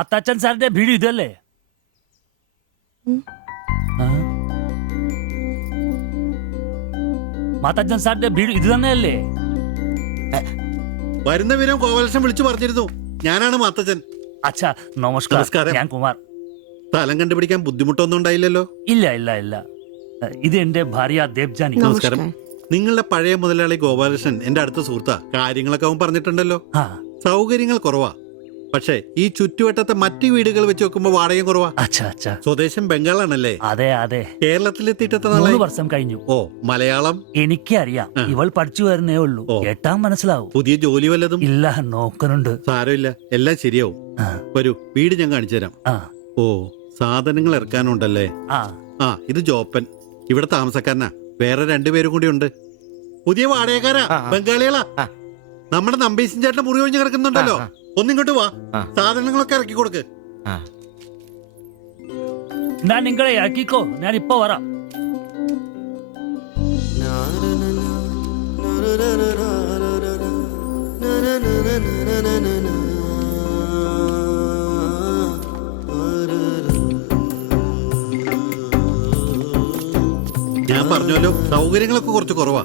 മാത്താച്ചൻ സാറിന്റെ വീട് ഇതല്ലേ? മാത്താച്ചൻ സാറിന്റെ വീട് ഇത് തന്നെയല്ലേ? വരുന്ന വിവരം ഗോപാലകൃഷ്ണൻ വിളിച്ചു പറഞ്ഞിരുന്നു. ഞാനാണ് മാത്തച്ഛൻ. അച്ഛാ നമസ്കാരം. ഞാൻ കുമാർ. സ്ഥലം കണ്ടുപിടിക്കാൻ ബുദ്ധിമുട്ടൊന്നും ഉണ്ടായില്ലല്ലോ? ഇല്ല ഇല്ല ഇല്ല. ഇത് എന്റെ ഭാര്യ ദേവ്ജാനി. നമസ്കാരം. നിങ്ങളുടെ പഴയ മുതലാളി ഗോപാലകൃഷ്ണൻ എന്റെ അടുത്ത സുഹൃത്താ. കാര്യങ്ങളൊക്കെ അവൻ പറഞ്ഞിട്ടുണ്ടല്ലോ. സൗകര്യങ്ങൾ കുറവാ, പക്ഷേ ഈ ചുറ്റുവട്ടത്തെ മറ്റു വീടുകൾ വെച്ച് നോക്കുമ്പോ വാടകയും കുറവാ. സ്വദേശം ബംഗാളാണല്ലേ? അതെ അതെ. കേരളത്തിലെത്തിയിട്ട് 3 വർഷം കഴിഞ്ഞു. ഓ, മലയാളം എനിക്കറിയാം. ഇവൾ പഠിച്ചു വരുന്നേ ഉള്ളൂ. കേട്ടാ മനസ്സിലാവും. പുതിയ ജോലി വല്ലതും? ഇല്ല, നോക്കുന്നുണ്ട്. സാരമില്ല, എല്ലാം ശരിയാവും. വരൂ, വീട് ഞാൻ കാണിച്ചു തരാം. ഓ, സാധനങ്ങൾ ഇറക്കാനുണ്ടല്ലേ? ഇത് ജോപ്പൻ, ഇവിടെ താമസക്കാരനാ. വേറെ 2 പേരും കൂടി ഉണ്ട്. പുതിയ വാടകക്കാരാ, ബംഗാളികളാ. നമ്മുടെ നമ്പീശൻ ചേട്ടൻ മുറി ഒഴിഞ്ഞ് കിടക്കുന്നുണ്ടല്ലോ. ഒന്നിങ്ങോട്ട് വാ, സാധനങ്ങളൊക്കെ ഇറക്കി കൊടുക്ക്. ഞാൻ നിങ്ങളെ ഇറക്കിക്കോ, ഞാൻ ഇപ്പൊ വരാം. ഞാൻ പറഞ്ഞല്ലോ, സൗകര്യങ്ങളൊക്കെ കുറച്ച് കുറവാ.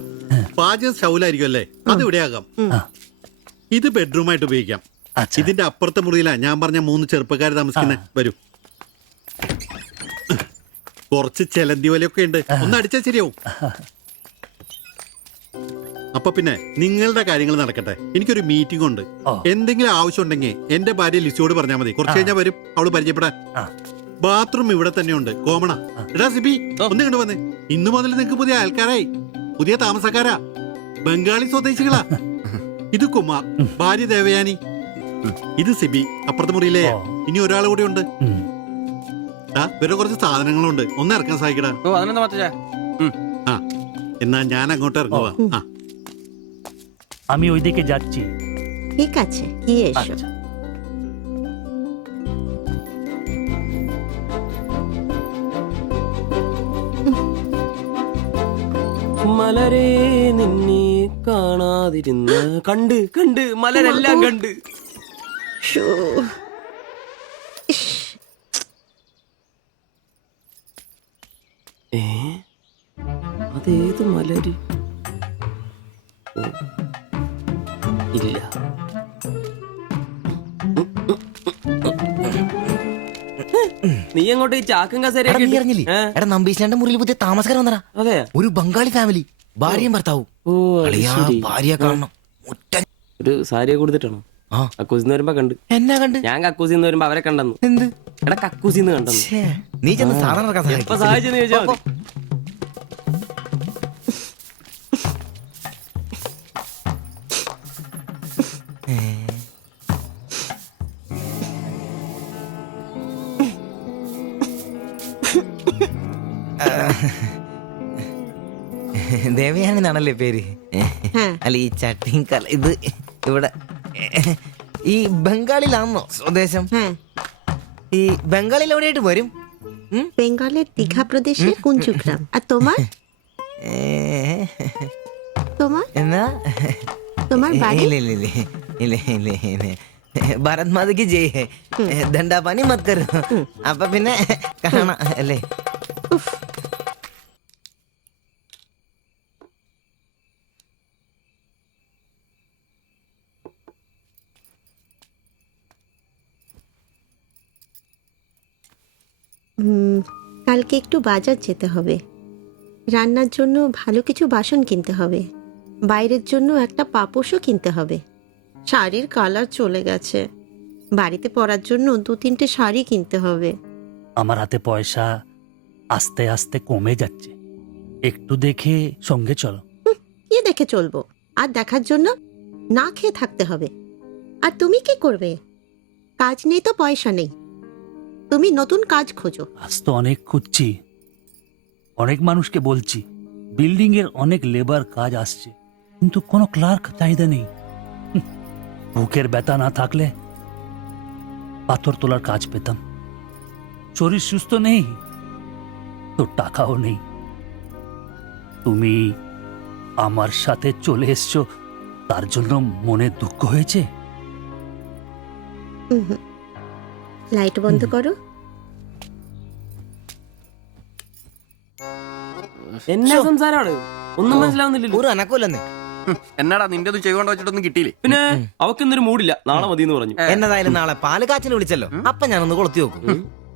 പാചകം സ്റ്റൗലായിരിക്കും അല്ലേ? അത് ഇവിടെ ആകാം. ഇത് ബെഡ്റൂമായിട്ട് ഉപയോഗിക്കാം. ഇതിന്റെ അപ്പുറത്തെ മുറിയിലാ ഞാൻ പറഞ്ഞ 3 ചെറുപ്പക്കാർ താമസിക്കുന്നത്. വരൂ. കുറച്ച് ചെലന്തി വലയൊക്കെ ഉണ്ട്, ഒന്ന് അടിച്ചാൽ ശരിയാവും. അപ്പൊ പിന്നെ നിങ്ങളുടെ കാര്യങ്ങൾ നടക്കട്ടെ. എനിക്കൊരു മീറ്റിംഗ് ഉണ്ട്. എന്തെങ്കിലും ആവശ്യം ഉണ്ടെങ്കിൽ എന്റെ ഭാര്യ ലിസിയോട് പറഞ്ഞാൽ മതി. കുറച്ച് കഴിഞ്ഞാൽ വരും അവള് പരിചയപ്പെടാൻ. ബാത്റൂം ഇവിടെ തന്നെയുണ്ട്, കോമണ. എടാ സിബി, ഒന്ന് കണ്ടു വന്നേ. ഇന്നു മുതൽ നിങ്ങൾക്ക് പുതിയ ആൾക്കാരായി, പുതിയ താമസക്കാരാ. ബംഗാളി സ്വദേശികളാ. ഇത് കുമാർ, ഭാര്യ ദേവയാനി. ഇത് സിബി, അപ്പുറത്തെ മുറിയിലെ. ഇനി ഒരാൾ കൂടി ഉണ്ട്. വേറെ കുറച്ച് സാധനങ്ങളുണ്ട്, ഒന്ന് ഇറക്കാൻ സഹായിക്കടാ. എന്നാ ഞാൻ അങ്ങോട്ട് ഇറങ്ങുവാ. আমি ওইদিকে যাচ্ছি। ঠিক আছে, গিয়ে এসো। മലരെ നിന്നെ കാണാതിരുന്ന് കണ്ട് കണ്ട് മലരെല്ലാം കണ്ട്. അതേത് മലര്? ഇല്ല. നീ അങ്ങോട്ട് ഈ ചാക്കും കസേരയുടെ നമ്പീശന്റെ മുറിയിൽ പുതിയ താമസക്കാരൻ വന്നടാ. അതെ, ഒരു ബംഗാളി ഫാമിലി, ഭാര്യയും ഭർത്താവും. ഭാര്യ കാണണം. ഒരു സാരിയെ കൊടുത്തിട്ടാണോ? കക്കൂസിന്ന് വരുമ്പോ കണ്ട്. എന്നാ കണ്ട്? ഞാൻ കക്കൂസിന്ന് വരുമ്പോ അവരെ കണ്ടെന്നു. എന്ത്? എടാ, കക്കൂസിന്ന് കണ്ടെന്നു. നീ ചെന്ന് സാധനം എപ്പോ സഹായിച്ചെന്ന് ചോദിച്ചാ മതി. ദേവയാനി എന്നാണല്ലേ പേര്? അല്ല, ഈ ചട്ടിയും കല ഇത് ഇവിടെ ഈ ബംഗാളിലാണോ സ്വദേശം? ഈ ബംഗാളിൽ എവിടെയായിട്ട് വരും? বেঙ্গলের দীঘা প্রদেশের কুঞ্জগ্রাম। আর তোমার? তোমার എന്നാ তোমার বাড়ি? ഭാരത് മാതയ്ക്ക് ജയ് ഹേ. ദണ്ഡാപാനി മത് കരോ. അപ്പൊ പിന്നെ കാണാം അല്ലേ? কালকে একটু বাজার যেতে হবে। রান্নার জন্য ভালো কিছু বাসন কিনতে হবে। বাইরের জন্য একটা পাপোশও কিনতে হবে। শাড়ির কালার চলে গেছে। বাড়িতে পরার জন্য 2-3টে শাড়ি কিনতে হবে। আমার হাতে পয়সা আস্তে আস্তে কমে যাচ্ছে, একটু দেখে সঙ্গে চলো। কি দেখে চলবো? আর দেখার জন্য না খেয়ে থাকতে হবে। আর তুমি কি করবে? কাজ নেই তো পয়সা নেই। তুমি নতুন কাজ খোঁজো। আজ তো অনেক খুঁজছি, অনেক মানুষকে বলছি, বিল্ডিং এর অনেক লেবার কাজ আসছে, কিন্তু কোনো ক্লার্ক চাহিদা নেই। বুকের ব্যথা না থাকলে পাথর তোলার কাজ পেতাম। শরীর সুস্থ নেই তো টাকাও নেই। তুমি আমার সাথে চলে এসছো, তার জন্য মনে দুঃখ হয়েছে? লাইট বন্ধ করো। എന്നാ സംസാരമാണ് ഒന്നും മനസ്സിലാവുന്നില്ലല്ലോ. ഒരു അനക്കൂലെന്നേ. എന്നാടാ നിന്റെ ഒന്നും ചെയ്തുകൊണ്ട് വെച്ചിട്ടൊന്നും കിട്ടിയില്ലേ? പിന്നെ അവക്കൊന്നൊരു മൂടില്ല, നാളെ മതി എന്ന് പറഞ്ഞു. എന്നതായാലും നാളെ പാല് കാച്ചിന് വിളിച്ചല്ലോ, അപ്പൊ ഞാനൊന്ന് കൊളുത്തി നോക്കും.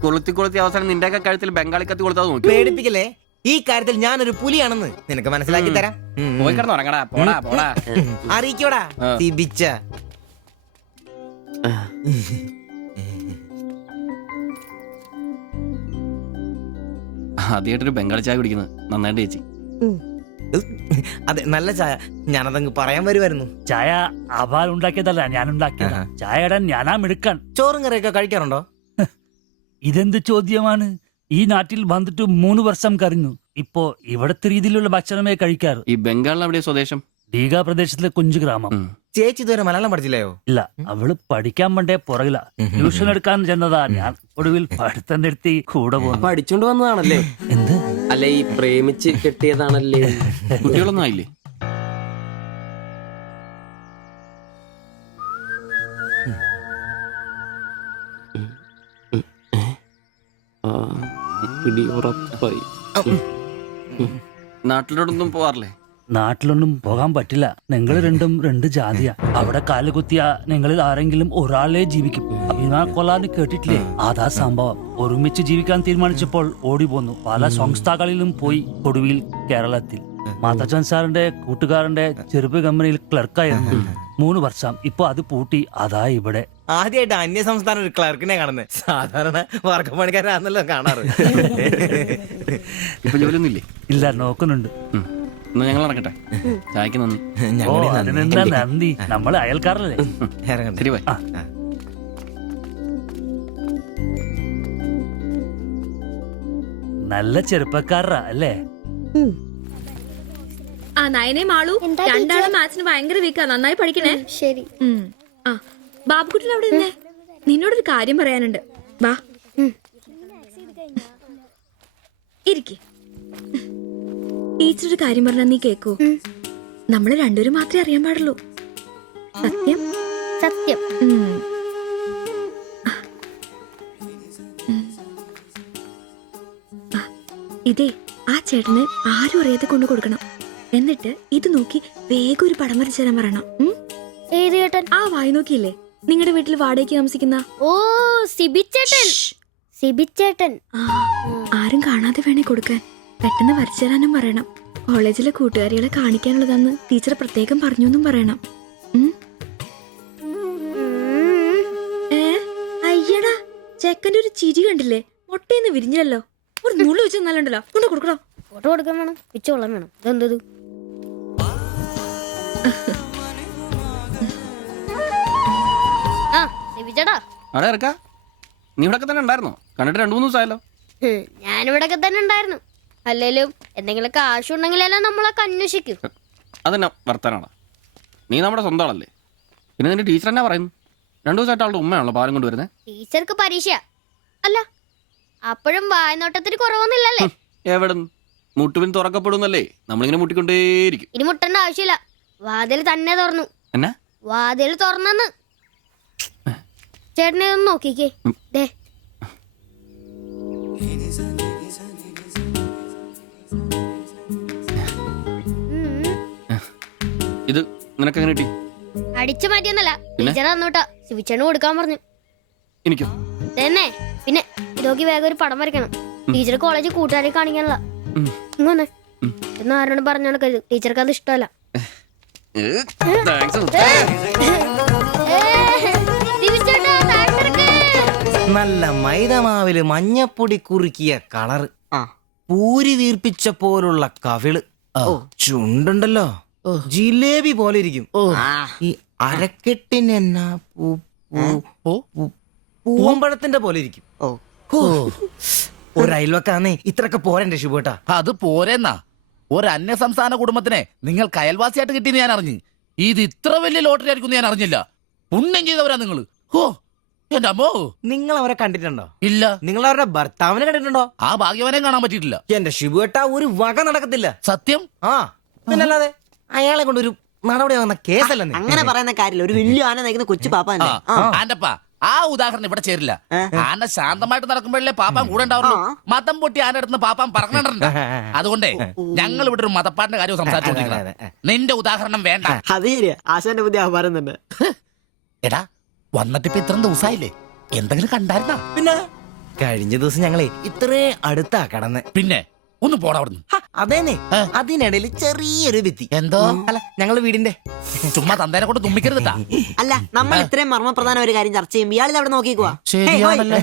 കൊളുത്തി അവസാനം നിന്റെയൊക്കെ കഴുത്തിൽ ബംഗാളി കത്തി കൊടുത്താൽ നോക്കി. പേടിപ്പിക്കല്ലേ, ഈ കാര്യത്തിൽ ഞാനൊരു പുലിയാണെന്ന് നിനക്ക് മനസ്സിലാക്കി തരാം. പോയി കിടന്ന് ഉറങ്ങടാ. പോടാ അറിയിക്കോടാ തിബിച്ച. ആദ്യമായിട്ടൊരു ബംഗാളി ചായ കുടിക്കുന്നത് നന്നായിട്ട് ചേച്ചി. അതെ, നല്ല ചായ. ഞാനതങ്ങ് പറയാൻ വരുമായിരുന്നു. ചായ അപാൽ ഉണ്ടാക്കിയതല്ല, ഞാൻ ഉണ്ടാക്കിയത്. ചായ ഇടാൻ ഞാനാ മിടുക്കാൻ. ചോറും കറിയൊക്കെ കഴിക്കാറുണ്ടോ? ഇതെന്ത് ചോദ്യമാണ്? ഈ നാട്ടിൽ വന്നിട്ട് 3 വർഷം കഴിഞ്ഞു. ഇപ്പോ ഇവിടത്തെ രീതിയിലുള്ള ഭക്ഷണമേ കഴിക്കാറ്. ഈ ബംഗാളിൽ എവിടെയാ സ്വദേശം? ഡീഗ പ്രദേശത്തിലെ കുഞ്ചു ഗ്രാമം. ചേച്ചി ഇതുവരെ മലയാളം പഠിച്ചില്ലയോ? ഇല്ല, അവള് പഠിക്കാൻ വേണ്ടേ പുറകില. ട്യൂഷൻ എടുക്കാൻ ചെന്നതാ. ഞാൻ ഒടുവിൽ പഠിത്തം നിർത്തി കൂടെ പോകുന്നു. പഠിച്ചോണ്ട് വന്നതാണല്ലേ? എന്ത്? അല്ല, ഈ പ്രേമിച്ച് കെട്ടിയതാണല്ലേ? കുട്ടികളൊന്നും ആയില്ലേ? പിടി ഉറപ്പായി. നാട്ടിലോടൊന്നും പോവാറില്ലേ? നാട്ടിലൊന്നും പോകാൻ പറ്റില്ല. നിങ്ങൾ രണ്ടും 2 ജാതിയാ. അവിടെ കാലുകുത്തിയ നിങ്ങളിൽ ആരെങ്കിലും ഒരാളെ ജീവിക്കും. അഭിമാന കൊല്ലാന്ന് കേട്ടിട്ടില്ലേ? അതാ സംഭവം. ഒരുമിച്ച് ജീവിക്കാൻ തീരുമാനിച്ചപ്പോൾ ഓടി പോന്നു. പല സംസ്ഥകളിലും പോയി. ഒടുവിൽ കേരളത്തിൽ മാതച്ചൻ സാറിന്റെ കൂട്ടുകാരന്റെ ചെറുപ്പ് കമ്പനിയിൽ ക്ലർക്കായിരുന്നു 3 വർഷം. ഇപ്പൊ അത് പൂട്ടി. അതാ ഇവിടെ. ആദ്യമായിട്ട് അന്യ സംസ്ഥാന ഒരു ക്ലർക്കിനെ കാണുന്നത്. സാധാരണ വർക്കപ്പണിക്കാരാണല്ലോ കാണാറ്. ഇപ്പൊ ജോലിയൊന്നും ഇല്ലേ? ഇല്ല, നോക്കുന്നുണ്ട്. എന്നാ ഞങ്ങൾ ഇറങ്ങട്ടെ. ചായക്ക് നന്ദി. ഓ, അതിനെന്താ നന്ദി, നമ്മള് അയൽക്കാരല്ലേ. ഇറങ്ങട്ടെ. ശരി ബൈ. നല്ല ചെറുപ്പക്കാരാ അല്ലേ? ഉം. ആ നയനേം ആളു രണ്ടാളും മാത്സിന് ഭയങ്കര വീക്കാ. നന്നായി പഠിക്കണേ. ശരി. ആ ബാബുക്കുട്ടൻ അവിടെ നിന്നേ, നിന്നോടൊരു കാര്യം പറയാനുണ്ട്. വാ ഇരിക്കെ. ടീച്ചർ ഒരു കാര്യം പറഞ്ഞാ നീ കേക്കോ? നമ്മള് രണ്ടുപേരും മാത്രമേ അറിയാൻ പാടുള്ളൂ. സത്യം സത്യം. ഇതേ ആ ചേട്ടന് ആരും അറിയാതെ കൊണ്ടു കൊടുക്കണം. എന്നിട്ട് ഇത് നോക്കി വേഗം ഒരു പടം വരച്ചു തരാൻ പറയണം. ഏത് ചേട്ടൻ? ആ വായി നോക്കിയില്ലേ, നിങ്ങളുടെ വീട്ടിൽ വാടകയ്ക്ക് താമസിക്കുന്ന? ഓ, സിബിച്ചേട്ടൻ. സിബിച്ചേട്ടൻ. ആ, ആരും കാണാതെ വേണേ കൊടുക്കാൻ. പെട്ടെന്ന് വരച്ചു തരാനും പറയണം. കോളേജിലെ കൂട്ടുകാരികളെ കാണിക്കാനുള്ളതാന്ന് ടീച്ചർ പ്രത്യേകം പറഞ്ഞു എന്നും പറയണം. അയ്യടാ, ചെക്കന്റെ ഒരു ചിരി കണ്ടില്ലേ? മുട്ടയെന്ന് വിരിഞ്ഞല്ലോ. ഒരു നുള്ളു വെച്ച് നല്ലുണ്ടല്ലോ. കൊണ്ട് കൊടുക്കണോ? ഫോട്ടോ കൊടുക്കാൻ വേണം, പിച്ചോളം വേണം. ഇതെന്തത്? ആ സിബിച്ചേട്ടാ. അവിടെ ഇറക്കാ. നീ ഇവിടെ തന്നെ ഉണ്ടായിരുന്നോ? കണ്ടിട്ട് 2-3 ദിവസമായല്ലോ. ഞാനിവിടൊക്കെ തന്നെ ഉണ്ടായിരുന്നു. അല്ലേലും എന്തെങ്കിലും കാശുണ്ടെങ്കിലെല്ലാം നമ്മളൊക്കെ അന്വേഷിക്കും. അതെന്നാ വർത്താനാണ്? നീ നമ്മുടെ സ്വന്തം ആളല്ലേ. പിന്നെ നിന്റെ ടീച്ചർ എന്നാ പറയുന്നു? 2 ദിവസമായിട്ട് അവളുടെ ഉമ്മയാണല്ലോ പാലം കൊണ്ടുവരുന്നത്. ടീച്ചർക്ക് പരീക്ഷ അല്ല, അപ്പോഴും വായനോട്ടത്തിന് കുറവൊന്നുമില്ലല്ലേ? എവിടെ മുട്ടുപിൻ തുറക്കപ്പെടുന്നല്ലേ? നമ്മളിങ്ങനെ മുട്ടിക്കൊണ്ടേയിരിക്കും. ഇനി മുട്ടേണ്ട ആവശ്യമില്ല. വാതിൽ തന്നെ തുറന്നു. എന്നാ വാതിൽ തുറന്നെന്ന്. ചേട്ടനെ ഒന്ന് നോക്കിക്കേ. ദേ ഇത് നിനക്കെങ്ങനെ കിട്ടി? അടിച്ചു മാറ്റിയൊന്നല്ല, ടീച്ചർ തന്നോട്ടാ. സിബിച്ചേട്ടന് കൊടുക്കാൻ പറഞ്ഞു. എനിക്കോ? തന്നെ. പിന്നെ ഇതൊക്കെ വേഗം ഒരു പടം വരയ്ക്കണം. ടീച്ചർ കോളേജിൽ കൂട്ടുകാരെ കാണിക്കാനുള്ള. ഇങ്ങനെ എന്ന് ആരോടും പറഞ്ഞു നടക്കരുത്. ടീച്ചർക്ക് അത് ഇഷ്ടമല്ല. നല്ല മൈദമാവില് മഞ്ഞപ്പൊടി കുറുക്കിയ കളറ്, പൂരി വീർപ്പിച്ച പോലുള്ള കവിള്, ചുണ്ടുണ്ടല്ലോ ജിലേബി പോലെ ഇരിക്കും. ഈ അരക്കെട്ടിന് എന്നാ പൂവമ്പഴത്തിന്റെ പോലെ ഇരിക്കും. ഒരു അയൽവക്കാന്നേ ഇത്രയൊക്കെ പോരണ്ടേ ശുഭേട്ടാ? അത് പോരെന്നാ. ഒരു അന്യ സംസ്ഥാന കുടുംബത്തിനെ നിങ്ങൾക്ക് അയൽവാസിയായിട്ട് കിട്ടിയെന്ന് ഞാൻ അറിഞ്ഞു. ഇത് ഇത്ര വലിയ ലോട്ടറി ആയിരിക്കും ഞാൻ അറിഞ്ഞില്ല. പുണ്യം ചെയ്തവരാ നിങ്ങള്. ഓ എന്റെ അമ്മോ. നിങ്ങൾ അവരെ കണ്ടിട്ടുണ്ടോ? ഇല്ല. നിങ്ങൾ അവരുടെ ഭർത്താവിനെ കണ്ടിട്ടുണ്ടോ? ആ ഭാഗ്യവനെയും കാണാൻ പറ്റിയിട്ടില്ല. എന്റെ ശുഭേട്ടാ, ഒരു വക നടക്കത്തില്ല. സത്യം. ആ പിന്നല്ലാതെ അയാളെ കൊണ്ട് ഒരു നടപടി വന്ന കേസല്ല. അങ്ങനെ പറയുന്ന കാര്യമില്ല. ഒരു വലിയ ആന നയിക്കുന്ന കൊച്ചു പാപ്പ ആന്റപ്പാ, ആ ഉദാഹരണം ഇവിടെ ചേരില്ല. ആന ശാന്തമായിട്ട് നടക്കുമ്പോഴല്ലേ പാപ്പാൻ കൂടെ ഉണ്ടാവുള്ളൂ. മതം പൊട്ടി ആന അടുത്ത് പാപ്പാൻ പറഞ്ഞിട്ടുണ്ട്. അതുകൊണ്ടേ ഞങ്ങൾ ഇവിടെ ഒരു മതപ്പാടിന്റെ കാര്യം സംസാരിച്ചുകൊണ്ടിരിക്കുന്നത്. നിന്റെ ഉദാഹരണം വേണ്ട. അത് ശരിയാ, ആശാന്റെ പുതിയ ആഹാരം തന്നെ. എടാ വന്നിട്ട് ഇപ്പൊ ഇത്രയും ദിവസമായില്ലേ, എന്തെങ്കിലും കണ്ടായിരുന്നാ? പിന്നെ കഴിഞ്ഞ ദിവസം ഞങ്ങളെ ഇത്രേ അടുത്താ കടന്ന്. പിന്നെ ഒന്ന് പോടാ അവിടുന്ന്. അതേനെ, അതിനിടയിൽ ചെറിയൊരു ഭിത്തി. എന്തോ അല്ല, ഞങ്ങള് വീടിന്റെ. ചുമ്മാ തന്തേനെ കൊണ്ട് തുമ്മിക്കരുതാ. അല്ല, നമ്മൾ ഇത്രയും മർമ്മപ്രധാന ഒരു കാര്യം ചർച്ച ചെയ്യുമ്പോൾ ഇയാൾ അവിടെ നോക്കിക്കുവാ. ശരിയാണല്ലോ.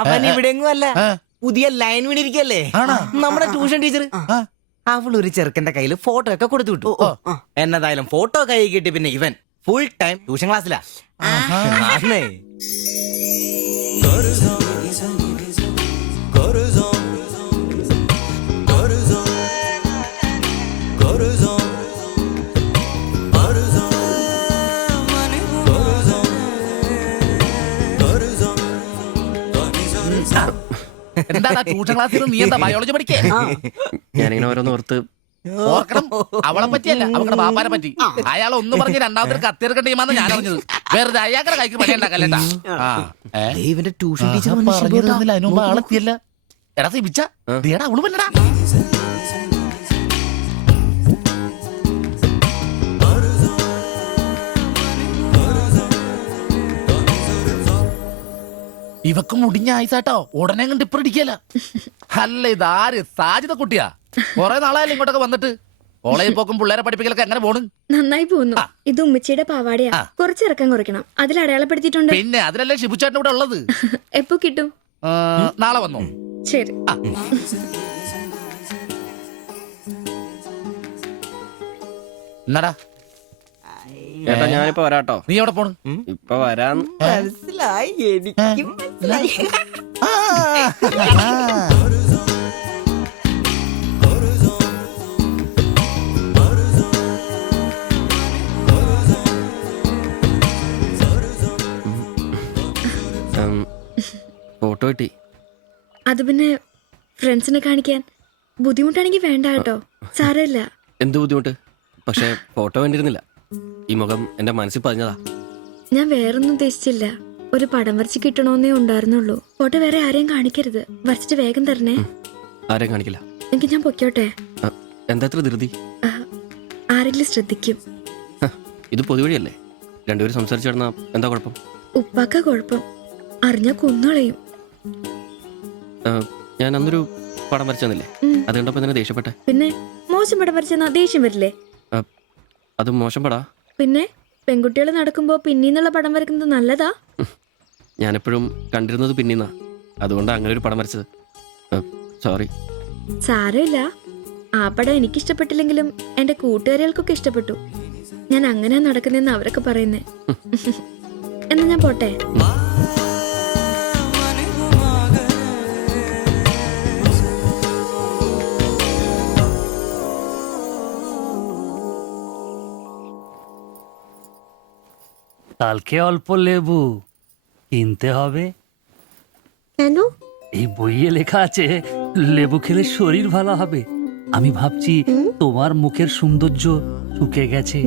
അവൻ ഇവിടെങ്ങും അല്ല, പുതിയ ലൈൻ വീണിരിക്കല്ലേ നമ്മുടെ ട്യൂഷൻ ടീച്ചർ. അവൾ ഒരു ചെറുക്കന്റെ കയ്യിൽ ഫോട്ടോ ഒക്കെ കൊടുത്തു വിട്ടു. എന്നതായാലും ഫോട്ടോ കൈ കിട്ടി. പിന്നെ ഇവൻ ഫുൾ ടൈം ട്യൂഷൻ ക്ലാസ്സിലാ. ആന്നേ. എന്താ ട്യൂഷൻ ക്ലാസ്സിൽ നീ എന്താ ബയോളജി പഠിക്കേ? ഞാനിങ്ങനെ ഓരോന്ന് ഓർത്ത് ഓർക്കണം, അവളെ പറ്റിയല്ല, അവളുടെ ബാപ്പാനെ പറ്റി. അയാൾ ഒന്ന് പറഞ്ഞ് രണ്ടാമത്തെ കത്തിയെടുക്കേണ്ട ടീമാന്ന് ഞാൻ അറിഞ്ഞത്. വെറുതെ അയാളുടെ കൈക്ക് പണിയുണ്ടാക്കല്ലേട്ടാ. ഇവന്റെ ട്യൂഷൻ ടീച്ചർ അതിന് മുമ്പ് ആളെത്തിയല്ല. എടാ സിബിച്ച ദേടാ അവള് പറ്റടാ. ഇവക്ക് മുടിഞ്ഞ ആയിസാട്ടോ, ഉടനെ കണ്ട് ഇപ്പൊ ഇടിക്കല. അല്ല ഇതാര് സാജിത കുട്ടിയാ? കൊറേ നാളായാലും ഇങ്ങോട്ടൊക്കെ വന്നിട്ട്. കോളേജിൽ പോക്കും പിള്ളേരെ പഠിപ്പിക്കലൊക്കെ എങ്ങനെ പോണ്? നന്നായി പോകുന്നു. ഇത് ഉമ്മച്ചിയുടെ പാവാടയാ, കുറച്ചിറക്കം കുറയ്ക്കണം. അതിൽ അടയാളപ്പെടുത്തിയിട്ടുണ്ട്. പിന്നെ അതിലല്ലേ ഷിബുച്ചേട്ടൻ ഇവിടെ ഉള്ളത്. എപ്പോ കിട്ടും? നാളെ വന്നോ? ശരി. എന്നാടാ ചേട്ടാ ഞാനിപ്പോ വരാട്ടോ. നീ എവിടെ പോണ്? ഇപ്പൊ വരാൻ. മനസ്സിലായി, എനിക്കും മനസ്സിലായി. ഫോട്ടോ കിട്ടി. അത് പിന്നെ ഫ്രണ്ട്സിനെ കാണിക്കാൻ ബുദ്ധിമുട്ടാണെങ്കിൽ വേണ്ട കേട്ടോ, സാരമില്ല. എന്ത് ബുദ്ധിമുട്ട്? പക്ഷെ ഫോട്ടോ വേണ്ടിയിരുന്നില്ല. ഈ മുഖം എന്റെ മനസ്സിൽ പതിഞ്ഞതാ. ഞാൻ വേറൊന്നും ഉദ്ദേശിച്ചില്ല. ഒരു പടം വരച്ച് കിട്ടണമെന്നേ ഉണ്ടായിരുന്നുള്ളൂ. ഫോട്ടോ വേറെ ആരെയും കാണിക്കരുത്. വരച്ചിട്ട് വേഗം തരണേ. ആരെയും കാണിക്കില്ല. എങ്കിൽ ഞാൻ പൊക്കോട്ടെ. എന്താ ഇത്ര ധൃതി? ആരെങ്കിലും ശ്രദ്ധിക്കും. ഇത് പൊതുവഴിയല്ലേ, രണ്ടുപേരും സംസാരിച്ചു കിടന്നാ എന്താ കുഴപ്പം? ഉപ്പാക്ക കുഴപ്പം, അറിഞ്ഞാ കൊന്നുകളയും. ഞാൻ അന്നൊരു പടം വരച്ചു തന്നില്ലേ, അത് കണ്ടപ്പോ തന്നെ ദേഷ്യപ്പെട്ടെ. പിന്നെ മോശം പടം വരച്ചെന്നാ ദേഷ്യം വരില്ലേ? അത് മോശം പടാ. പിന്നെ പെൺകുട്ടികൾ നടക്കുമ്പോ പിന്നീന്നുള്ള പടം വരക്കുന്നത് നല്ലതാ. ഞാനെപ്പോഴും കണ്ടിരുന്നത് പിന്നീന്നാ, അതുകൊണ്ടാണ് അങ്ങനെ ഒരു പടം വരച്ചത്. സോറി. സാരമില്ല. ആ പടം എനിക്കിഷ്ടപ്പെട്ടില്ലെങ്കിലും എന്റെ കൂട്ടുകാരികൾക്കൊക്കെ ഇഷ്ടപ്പെട്ടു. ഞാൻ അങ്ങനെ നടക്കുന്നെന്ന് അവരൊക്കെ പറയുന്നേ. എന്നാ ഞാൻ പോട്ടെ. কালকে অল্প লেবু কিনতে হবে। কেন? এই বইয়ে লেখা আছে লেবু খেলে শরীর ভালো হবে। আমি ভাবছি তোমার মুখের সৌন্দর্য শুকে গেছে।